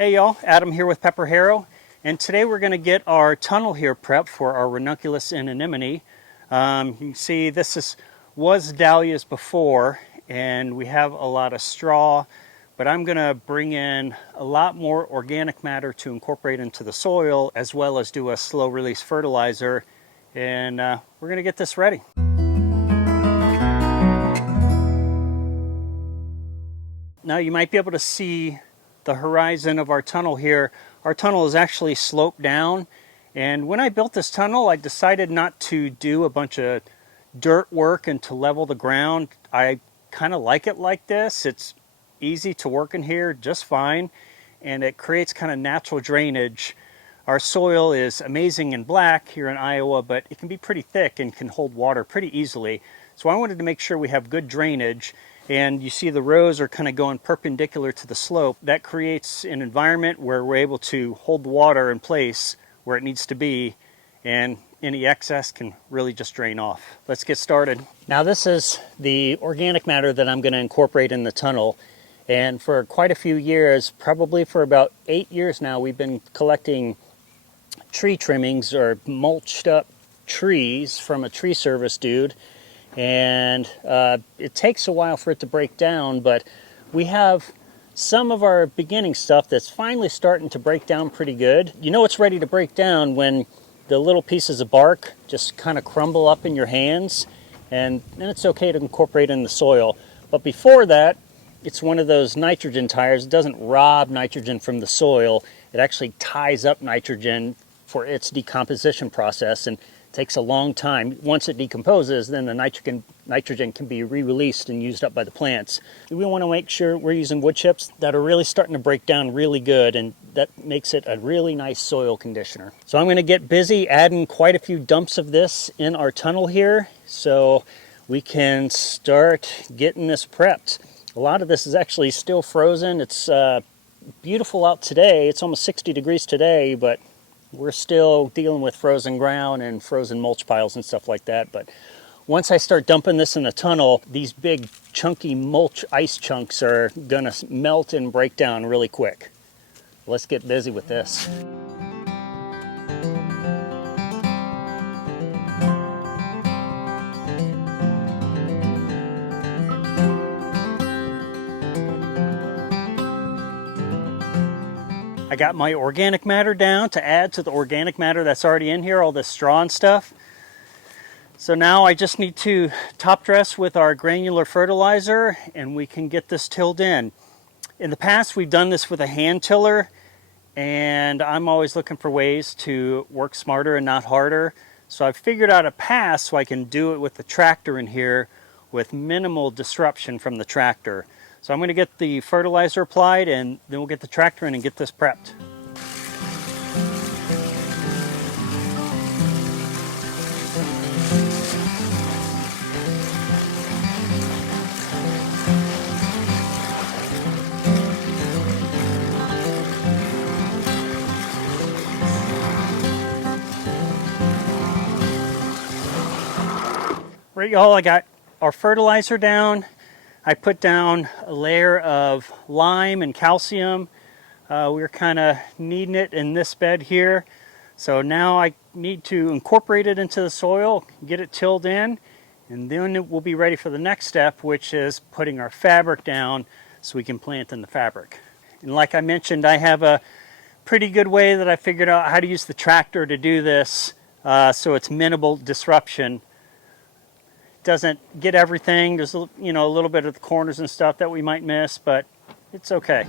Hey y'all, Adam here with PepperHarrow, and today we're going to get our tunnel here prepped for our Ranunculus and anemone. You can see this was dahlias before, and we have a lot of straw, but I'm going to bring in a lot more organic matter to incorporate into the soil, as well as do a slow release fertilizer, and we're going to get this ready. Now you might be able to see the horizon of our tunnel here. Our tunnel is actually sloped down, and when I built this tunnel I decided not to do a bunch of dirt work and to level the ground. I kind of like it like this. It's easy to work in here just fine, and it creates kind of natural drainage. Our soil is amazing and black here in Iowa, but it can be pretty thick and can hold water pretty easily. So I wanted to make sure we have good drainage. And you see the rows are kind of going perpendicular to the slope. That creates an environment where we're able to hold the water in place where it needs to be, and any excess can really just drain off. Let's get started. Now this is the organic matter that I'm going to incorporate in the tunnel. And for quite a few years, probably for about 8 years now, we've been collecting tree trimmings or mulched up trees from a tree service dude. And it takes a while for it to break down, but we have some of our beginning stuff that's finally starting to break down pretty good. You know it's ready to break down when the little pieces of bark just kind of crumble up in your hands, and then it's okay to incorporate in the soil. But before that, it's one of those nitrogen tires. It doesn't rob nitrogen from the soil. It actually ties up nitrogen for its decomposition process, and takes a long time. Once it decomposes, then the nitrogen can be re-released and used up by the plants. We want to make sure we're using wood chips that are really starting to break down really good, and that makes it a really nice soil conditioner. So I'm going to get busy adding quite a few dumps of this in our tunnel here so we can start getting this prepped. A lot of this is actually still frozen. It's beautiful out today. It's almost 60 degrees today, but we're still dealing with frozen ground and frozen mulch piles and stuff like that. But once I start dumping this in the tunnel, these big chunky mulch ice chunks are gonna melt and break down really quick. Let's get busy with this. I got my organic matter down to add to the organic matter that's already in here, all this straw and stuff. So now I just need to top dress with our granular fertilizer and we can get this tilled in. In the past we've done this with a hand tiller, and I'm always looking for ways to work smarter and not harder. So I've figured out a path so I can do it with the tractor in here with minimal disruption from the tractor. So I'm going to get the fertilizer applied, and then we'll get the tractor in and get this prepped. Right, y'all, I got our fertilizer down. I put down a layer of lime and calcium. We're kind of needing it in this bed here. So now I need to incorporate it into the soil, get it tilled in, and then we'll be ready for the next step, which is putting our fabric down so we can plant in the fabric. And like I mentioned, I have a pretty good way that I figured out how to use the tractor to do this so it's minimal disruption. Doesn't get everything. There's a little bit of the corners and stuff that we might miss, but it's okay.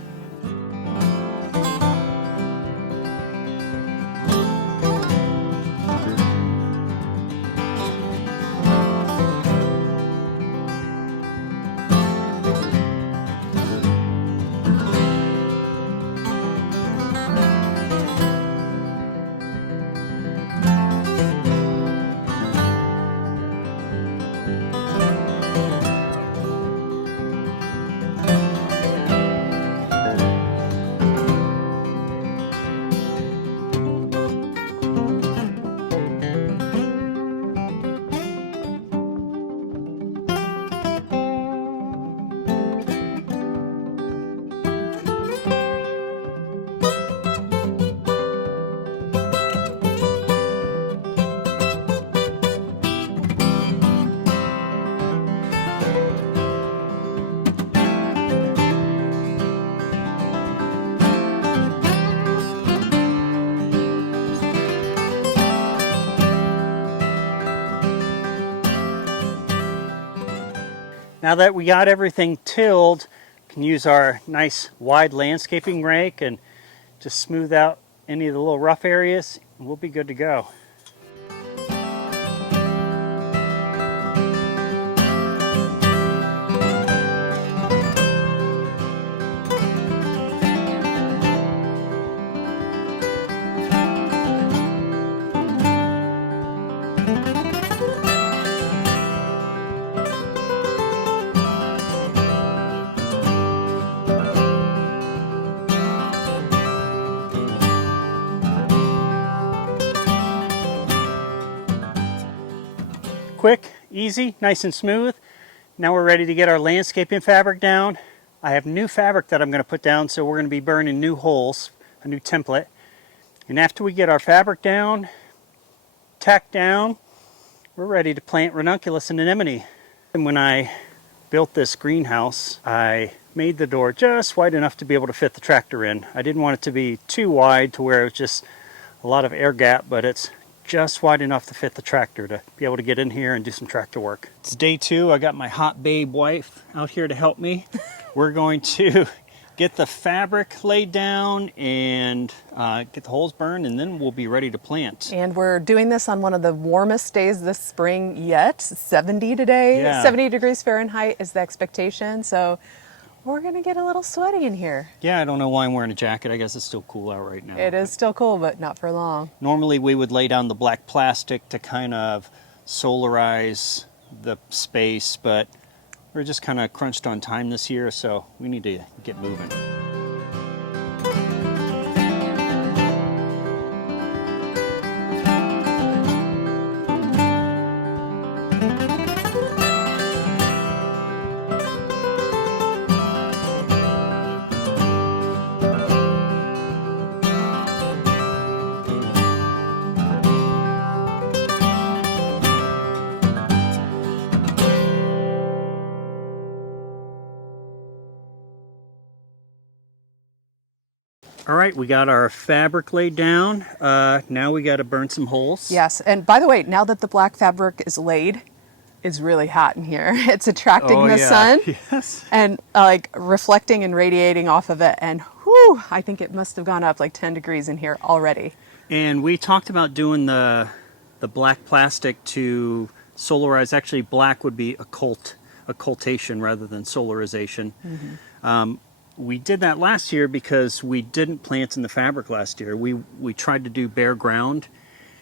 Now that we got everything tilled, we can use our nice wide landscaping rake and just smooth out any of the little rough areas, and we'll be good to go. Quick, easy, nice and smooth. Now we're ready to get our landscaping fabric down. I have new fabric that I'm going to put down, so we're going to be burning new holes, a new template. And after we get our fabric down, tacked down, we're ready to plant ranunculus and anemone. And when I built this greenhouse, I made the door just wide enough to be able to fit the tractor in. I didn't want it to be too wide to where it was just a lot of air gap, but it's just wide enough to fit the tractor to be able to get in here and do some tractor work. It's day 2. I got my hot babe wife out here to help me. We're going to get the fabric laid down and get the holes burned, and then we'll be ready to plant. And we're doing this on one of the warmest days this spring yet. 70 today. Yeah. 70 degrees Fahrenheit is the expectation. So we're going to get a little sweaty in here. Yeah, I don't know why I'm wearing a jacket. I guess it's still cool out right now. It is still cool, but not for long. Normally we would lay down the black plastic to kind of solarize the space, but we're just kind of crunched on time this year, so we need to get moving. All right, we got our fabric laid down. Now we got to burn some holes. Yes, and by the way, now that the black fabric is laid, it's really hot in here. It's attracting the sun. Yes. And like reflecting and radiating off of it. And whew, I think it must have gone up like 10 degrees in here already. And we talked about doing the black plastic to solarize. Actually, black would be occultation rather than solarization. Mm-hmm. We did that last year because we didn't plant in the fabric last year. We tried to do bare ground,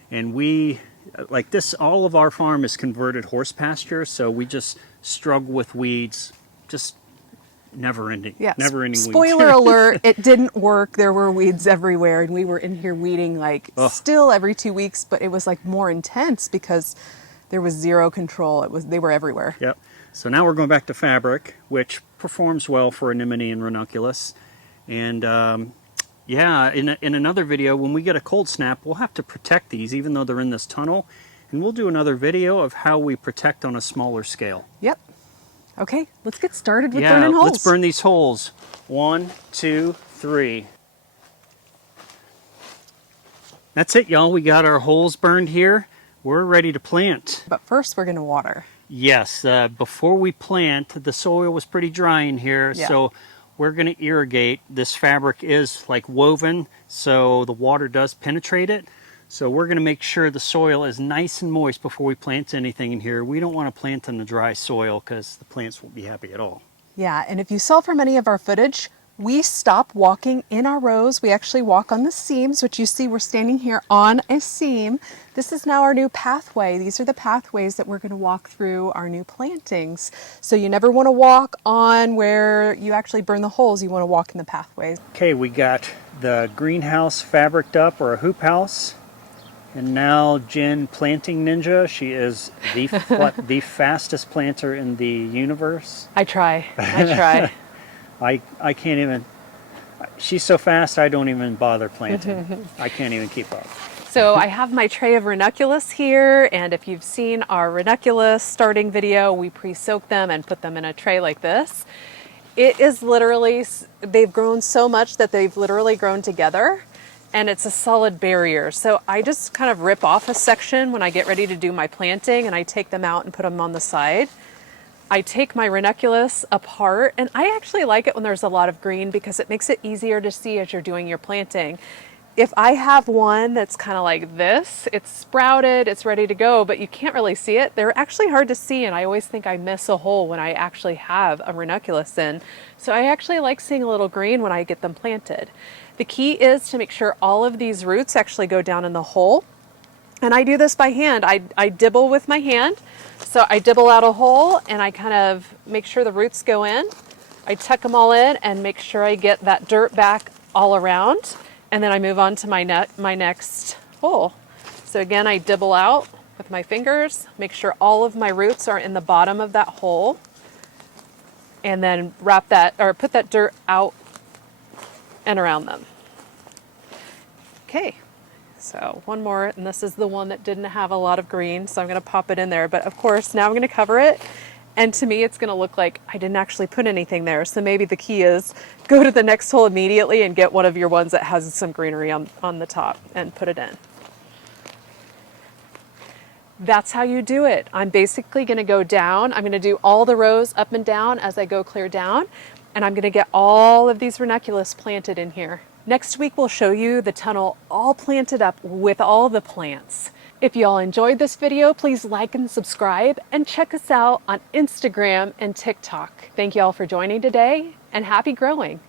and we, like this, all of our farm is converted horse pasture, so we just struggle with weeds, just never ending, yeah. Never ending weeds. Spoiler alert, it didn't work. There were weeds everywhere, and we were in here weeding like still every 2 weeks, but it was like more intense because there was zero control. They were everywhere. Yep. So now we're going back to fabric, which performs well for anemone and ranunculus. And yeah, in another video, when we get a cold snap, we'll have to protect these even though they're in this tunnel. And we'll do another video of how we protect on a smaller scale. Yep. Okay, let's get started with burning holes. Let's burn these holes. 1, 2, 3. That's it, y'all. We got our holes burned here. We're ready to plant. But first, we're going to water. Yes, before we plant, the soil was pretty dry in here, so we're going to irrigate. This fabric is like woven, so the water does penetrate it. So we're going to make sure the soil is nice and moist before we plant anything in here. We don't want to plant in the dry soil because the plants won't be happy at all. Yeah, and if you saw from any of our footage, we stop walking in our rows. We actually walk on the seams, which you see we're standing here on a seam. This is now our new pathway. These are the pathways that we're going to walk through our new plantings. So you never want to walk on where you actually burn the holes. You want to walk in the pathways. Okay, we got the greenhouse fabriced up, or a hoop house. And now Jen, planting ninja, she is the fastest planter in the universe. I try. I can't even, she's so fast I don't even bother planting. I can't even keep up. So I have my tray of ranunculus here, and if you've seen our ranunculus starting video, we pre-soak them and put them in a tray like this. It is literally, they've grown so much that they've literally grown together, and it's a solid barrier. So I just kind of rip off a section when I get ready to do my planting, and I take them out and put them on the side. I take my ranunculus apart, and I actually like it when there's a lot of green because it makes it easier to see as you're doing your planting. If I have one that's kind of like this, it's sprouted, it's ready to go, but you can't really see it, they're actually hard to see, and I always think I miss a hole when I actually have a ranunculus in. So I actually like seeing a little green when I get them planted. The key is to make sure all of these roots actually go down in the hole. And I do this by hand. I dibble with my hand. So I dibble out a hole and I kind of make sure the roots go in. I tuck them all in and make sure I get that dirt back all around. And then I move on to my next hole. So again, I dibble out with my fingers, make sure all of my roots are in the bottom of that hole, and then wrap that, or put that dirt out and around them. Okay, so one more, and this is the one that didn't have a lot of green, so I'm gonna pop it in there. But of course, now I'm gonna cover it, and to me, it's gonna look like I didn't actually put anything there. So maybe the key is go to the next hole immediately and get one of your ones that has some greenery on the top and put it in. That's how you do it. I'm basically gonna go down. I'm gonna do all the rows up and down as I go clear down, and I'm gonna get all of these ranunculus planted in here. Next week, we'll show you the tunnel all planted up with all the plants. If you all enjoyed this video, please like and subscribe, and check us out on Instagram and TikTok. Thank you all for joining today, and happy growing.